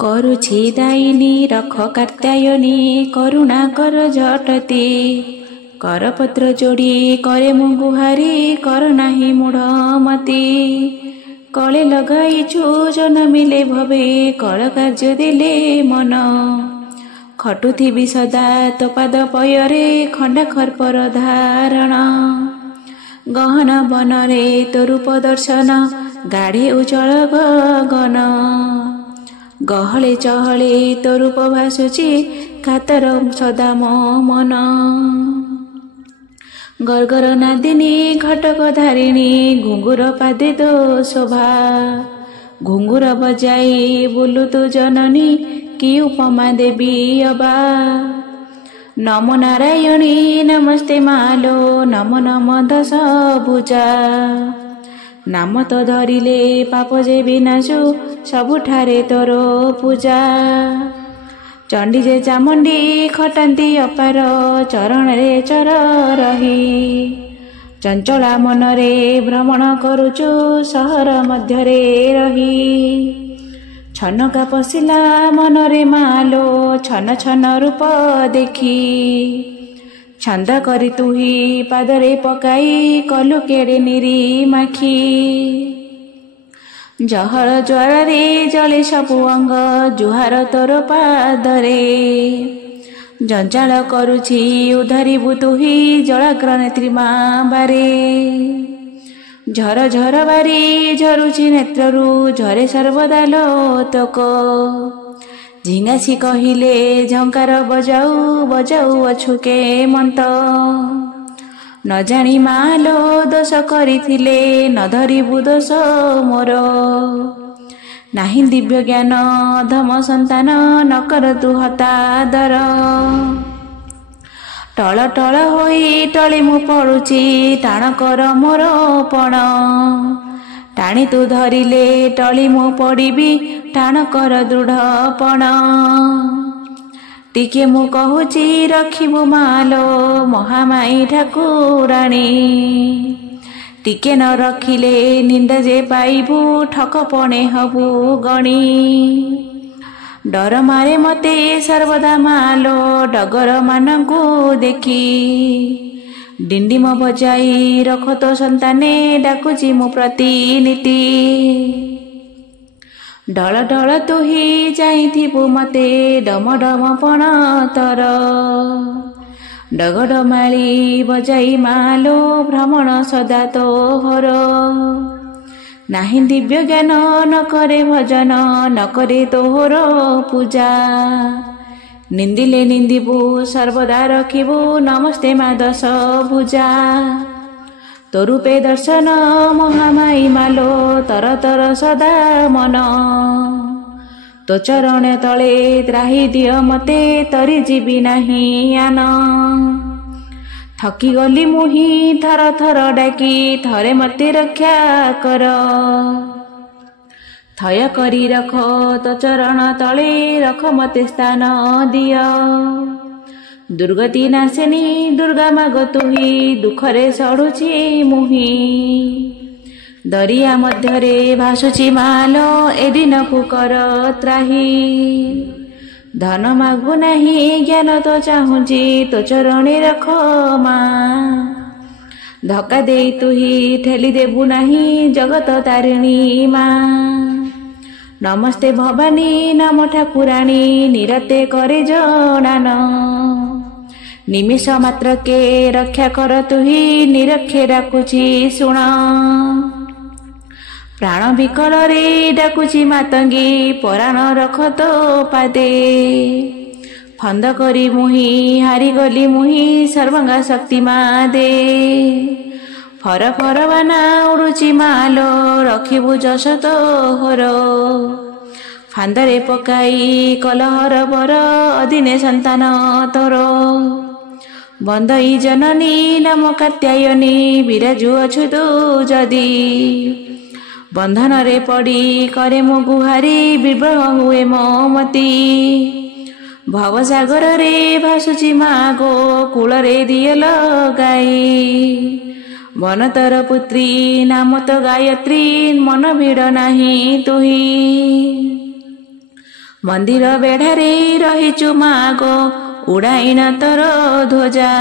କରୁଛି ଦାୟିନୀ ରଖ କାର୍ତ୍ତାୟନୀ କରୁଣା କର ଝଟତି କରପତ୍ର ଯୋଡ଼ି କରେ ମୁଁ ଗୁହାରି କର ନାହିଁ ମୂଢ଼ ମତି କଳେ ଲଗାଇଛୁ ଜନମିଲେ ଭବେ କଳ କାର୍ଯ୍ୟ ଦେଲେ ମନ ଖଟୁଥିବି ସଦା ତୋ ପାଦ ପୟରେ ଖଣ୍ଡା ଖର୍ପର ଧାରଣ ଗହନ ବନରେ ତୋ ରୂପ ଦର୍ଶନ ଗାଢ଼େ ଉଜ୍ଜଳ ଗଗନ ଗହଳେ ଚହଳେ ତୋ ରୂପ ଭାସୁଛି କାତର ସଦା ମୋ ମନ ଗର୍ଗର ନାଦିନୀ ଘଟକ ଧାରିଣୀ ଘୁଙ୍ଗୁର ପାଦେ ତୋ ଶୋଭା ଘୁଙ୍ଗୁର ବଜାଇ ବୁଲୁ ତୁ ଜନନୀ କି ଉପମା ଦେବି ଅବା ନମୋ ନାରାୟଣୀ ନମସ୍ତେ ମାଲୋ ନମ ନମ ଦଶ ଭୁଜା ନାମ ତ ଧରିଲେ ପାପ ଯେ ବିନାଶୁ ସବୁଠାରେ ତୋର ପୂଜା ଚଣ୍ଡୀ ଯେ ଚାମୁଣ୍ଡୀ ଖଟାନ୍ତି ଅପାର ଚରଣରେ ଚର ରହି ଚଞ୍ଚଳା ମନରେ ଭ୍ରମଣ କରୁଛୁ ସହର ମଧ୍ୟରେ ରହି ଛନକା ପଶିଲା ମନରେ ମାଲୋ ଛନ ଛନ ରୂପ ଦେଖି ଛନ୍ଦ କରି ତୁହି ପାଦରେ ପକାଇ କଲୁ କେଡ଼େ ନିରିମାଖି ଜହର ଜ୍ୱାଳରେ ଜଳେ ସବୁ ଅଙ୍ଗ ଜୁହାର ତୋର ପାଦରେ ଜଞ୍ଜାଳ କରୁଛି ଉଦ୍ଧାରିବୁ ତୁହି ଜଳାଗ୍ର ନେତ୍ରୀ ମା ବାରେ ଝର ଝର ବାରି ଝରୁଛି ନେତ୍ରରୁ ଝରେ ସର୍ବଦା ଲୋତକ ଝିଙ୍ଗାସି କହିଲେ ଝଙ୍କାର ବଜାଉ ବଜାଉ ଅଛୁ କେ ମନ୍ତ ନ ଜାଣି ମାଲୋ ଦୋଷ କରିଥିଲେ ନ ଧରିବୁ ଦୋଷ ମୋର ନାହିଁ ଦିବ୍ୟ ଜ୍ଞାନ ଅଧମ ସନ୍ତାନ ନ କର ତୁ ହତାଦର ଟଳ ଟଳ ହୋଇ ଟଳି ମୁଁ ପଡ଼ୁଛି ଟାଣ କର ମୋର ପଣ ଟାଣି ତୁ ଧରିଲେ ଟଳି ମୁଁ ପଡ଼ିବି ଟାଣ କର ଦୃଢ଼ପଣ ଟିକେ ମୁଁ କହୁଛି ରଖିବୁ ମାଲୋ ମହାମାଇ ଠାକୁରାଣୀ ଟିକେ ନ ରଖିଲେ ନିନ୍ଦା ଯେ ପାଇବୁ ଠକ ପଣେ ହବୁ ଗଣି ଡର ମାରେ ମତେ ସର୍ବଦା ମାଲୋ ଡଗର ମାନଙ୍କୁ ଦେଖି ଡିଣ୍ଡିମ ବଜାଇ ରଖ ତୋ ସନ୍ତାନେ ଡାକୁଛି ମୁଁ ପ୍ରତିନିତି ଡଳ ଡଳ ତୁହି ଯାଇଥିବୁ ମତେ ଡମ ଡମ ପଣ ତର ଡଗଡମାଳି ବଜାଇ ମାଲୋ ଭ୍ରମଣ ସଦା ତୋହର ନାହିଁ ଦିବ୍ୟ ଜ୍ଞାନ ନ କରେ ଭଜନ ନ କରେ ତୋହର ପୂଜା ନିନ୍ଦିଲେ ନିନ୍ଦିବୁ ସର୍ବଦା ରଖିବୁ ନମସ୍ତେ ମା ଦଶ ଭୁଜା ତୋ ରୂପେ ଦର୍ଶନ ମହାମାଇ ମାଲୋ ତର ତର ସଦା ମନ ତୋ ଚରଣ ତଳେ ତ୍ରାହି ଦିଅ ମତେ ତରି ଯିବି ନାହିଁ ଆନ ଥକି ଗଲି ମୁହିଁ ଥର ଥର ଡାକି ଥରେ ମତେ ରକ୍ଷା କର ଥୟ କରି ରଖ ତୋ ଚରଣ ତଳେ ରଖ ମତେ ସ୍ଥାନ ଦିଅ ଦୁର୍ଗତି ନାଶିନୀ ଦୁର୍ଗା ମାଗ ତୁହି ଦୁଃଖରେ ସଢୁଛି ମୁହିଁ ଦରିଆ ମଧ୍ୟରେ ଭାସୁଛି ମାଲୋ ଏ ଦିନକୁ କର ତ୍ରାହି ଧନ ମାଗୁ ନାହିଁ ଜ୍ଞାନ ତ ଚାହୁଁଛି ତୋ ଚରଣେ ରଖ ମା ଧକ୍କା ଦେଇ ତୁହି ଠେଲି ଦେବୁ ନାହିଁ ଜଗତ ତାରିଣୀ ମା ନମସ୍ତେ ଭବାନୀ ନମ ଠାକୁରାଣୀ ନିରତେ କରେ ଜଣାନ ନିମିଷ ମାତ୍ରକେ ରକ୍ଷା କର ତୁହି ନିରକ୍ଷେ ଡାକୁଛି ଶୁଣ ପ୍ରାଣ ବିକଳରେ ଡାକୁଛି ମାତଙ୍ଗୀ ପରାଣ ରଖ ତୋ ପାଦେ ଫନ୍ଦ କରି ମୁହିଁ ହାରିଗଲି ମୁହିଁ ସର୍ବଙ୍ଗା ଶକ୍ତି ମା ଦେ ଫର ଫର ବାନା ଉଡୁଛି ମାଲୋ ରଖିବୁ ଯଶ ତୋହର ଫାନ୍ଦରେ ପକାଇ କଲହର ବର ଅଦିନେ ସନ୍ତାନ ତୋର ବନ୍ଦଇ ଜନନୀ ନାମ କାତ୍ୟାୟନୀ ବିରାଜୁ ଅଛୁ ତୁ ଯଦି ବନ୍ଧନରେ ପଡ଼ି କରେ ମୁଁ ଗୁହାରି ବିବ୍ରହ ହୁଏ ମୋ ମତି ଭବସାଗରରେ ଭାସୁଛି ମା ଗୋ କୂଳରେ ଦିଅ ଲଗାଇ ବନତର ପୁତ୍ରୀ ନାମ ତ ଗାୟତ୍ରୀ ମନ ଭିଡ଼ ନାହିଁ ତୁହି मंदिर बेढ़ारे रहिचु मागो उड़ाइन तोर ध्वजा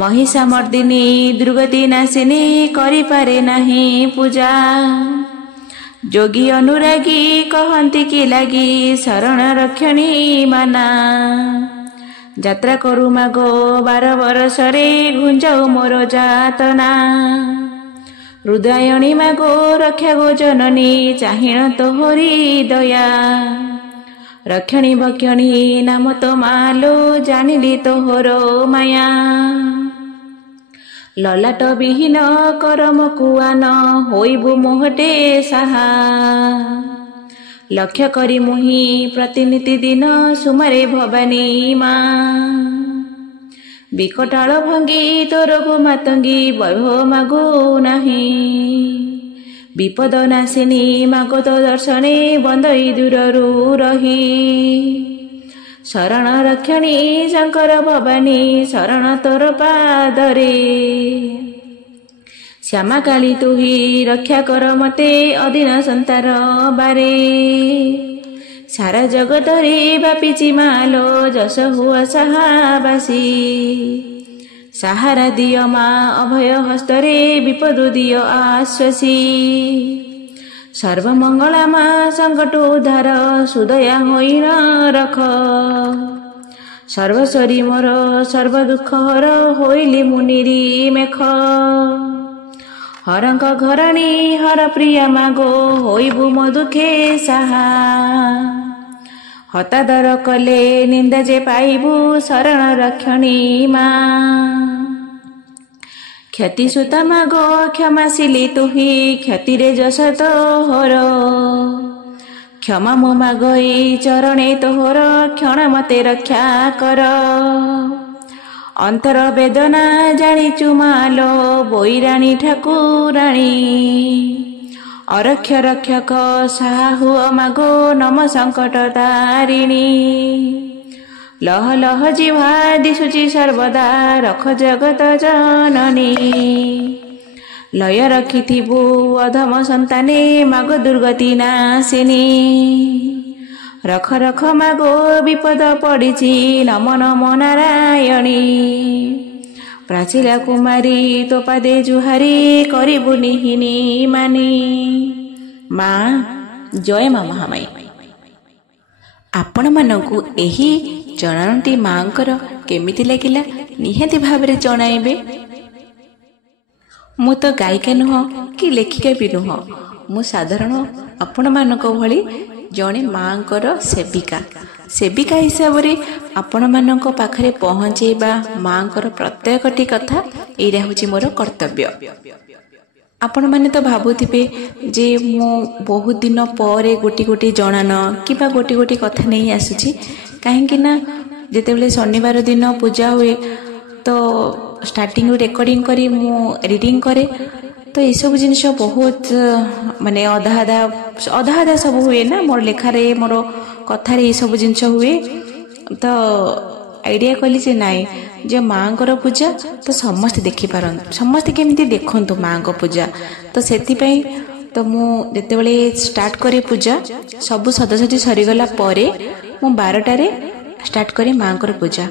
महिषा मर्दिनी दुर्गति नाशिनी करि पारे नाही पूजा जोगी अनुरागी कहंती कि लागी शरण रक्षणी माना यात्रा करू मागो 12 बरसरे गुंजाऊ मोर जातना हृदयणी मागो रक्षा गो जननी चाहिण तोहरी दया रक्षणी भक्षणी नाम तो मालो जानिली तोहर माया ललाट विहीन करम कुआन होइबु मोहटे साहा लक्ष्य करी मुहि प्रतिनिधि दिन सुमारे भवानी माँ विकटाल भंगी तोर गो मातंगी वैभव मागो नाही विपद नाशिनी मागो तो दर्शने बंदई दूररू रही शरण रक्षणी शंकर भवानी शरण तोर पादरे श्यामा काली तुही रक्षा कर मते अधीन संतार बारे सारा जगत रे व्यापीची मालो जस हुआ साहाबासी सहारा दियो माँ अभय हस्तरे विपद दियो आश्वासी सर्वमंगला माँ संकट उद्धार सुदया होइन रख सर्वस्वरी मोर सर्व दुख हर होइली मुनिरी मेख हरंक घरणी हर प्रिया मागो होइबु मो दुखे साहा हतादर कले निंदा जे पाइबु शरण रक्षणी माँ क्षति सुता मागो क्षमाशीली तुही क्षति रे जस तोहर क्षमा मो मागई चरणे तोहर क्षण मते रक्षा कर अंतर वेदना जानिचु मालो बोईराणी ठाकुराणी अरक्ष रक्षक साहु मागो नम संकट तारिणी लह लह जिह्वा दिशुचि सर्वदा रख जगत जननी लय रखिथिबु अधम संताने मागो दुर्गति नाशिनी रख रख मागो विपद पड़िछि नम नम नारायणी प्राचीला कुमारी तो पादे जुहारी करिबु निहिनी मानी माँ जय माँ महामाई। आपण मानकु एही जणाणटी माँकर केमिति लागिला निहाती भाबरे जणाइबे। मु तो गायिका नुह कि लेखिका भी नुह, मु साधारण आपण मानक भली जणे माँकर सेविका सेविका हिसाब से आपण मानक पाखरे पहुँचेबा माँकर प्रत्येकटी कथा एरा होची मोर कर्तव्य। आपण माने तो भाबुथिबे जे मु बहुत दिन पर गोटी गोटी जणान कि गोटी गोटी कथा नहीं आसुची कहीं ना जितेबले शनिवार दिन पूजा हुए तो स्टार्टिंग रेकर्डिंग करी मु एडिटिंग करे तो ये सब जिनिस बहुत माने अधा अधा सब हुए ना मोर लेखारे मोर कथार ये सब जिनिस हुए तो आइडिया कली जे नाई जे माँ को पूजा तो समस्त देखी पारन समस्त केमिति देखंतु माँ को पूजा तो सेति पई तो मु जेतेबेले स्टार्ट करे पूजा सब सदस्य सरीगला परे मु 12टारे स्टार्ट करे माँ को पूजा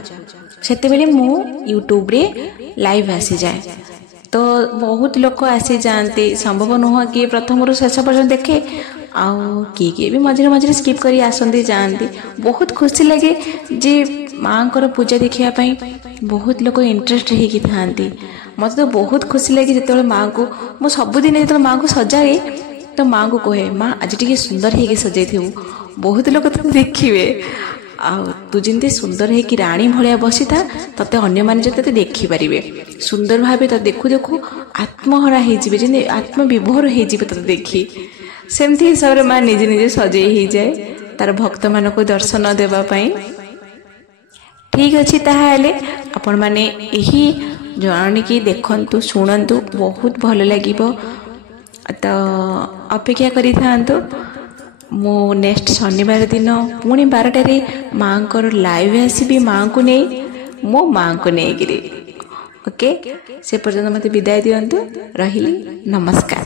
सेतेबेले मु यूट्यूब रे लाइव आसी जाए तो बहुत लोक आसी जाते संभव नुह कि प्रथम रु शेष पर्यटन देखे आउ किए भी मझे मझे स्किप करी आसती जाती बहुत खुशी लगे जे माँ को पूजा देखापी बहुत लोग इंटरेस्ट होगी था मत तो बहुत खुशी लगे जो माँ को मु सबुदिन जो माँ को सजाए तो माँ को कहे माँ आज टी सुंदर होगी सजाई थी बहुत लोग तुम देखिए आ तू जमी सुंदर है कि राणी भाया बसी था तते अन्य माने जो ते देखिपारे सुंदर भाव तो देखु देखु आत्महरा हो आत्मविभोर हो देखी सेमती हिसाब से माँ निजे निजे सजे ही जाए तार भक्त मान को दर्शन देवाई। ठीक अच्छे ताहले आपण माने यही जणाणी की देखंतु शुणंतु बहुत भल लगे तो अपेक्षा करी थांतु मु नेक्स्ट शनिवार दिन पुणी 12टारे माँ को लाइव आसबि माँ को नहीं मो माँ को नहीं ओके से पर्यंत मते विदाय दियंतु रहिली नमस्कार।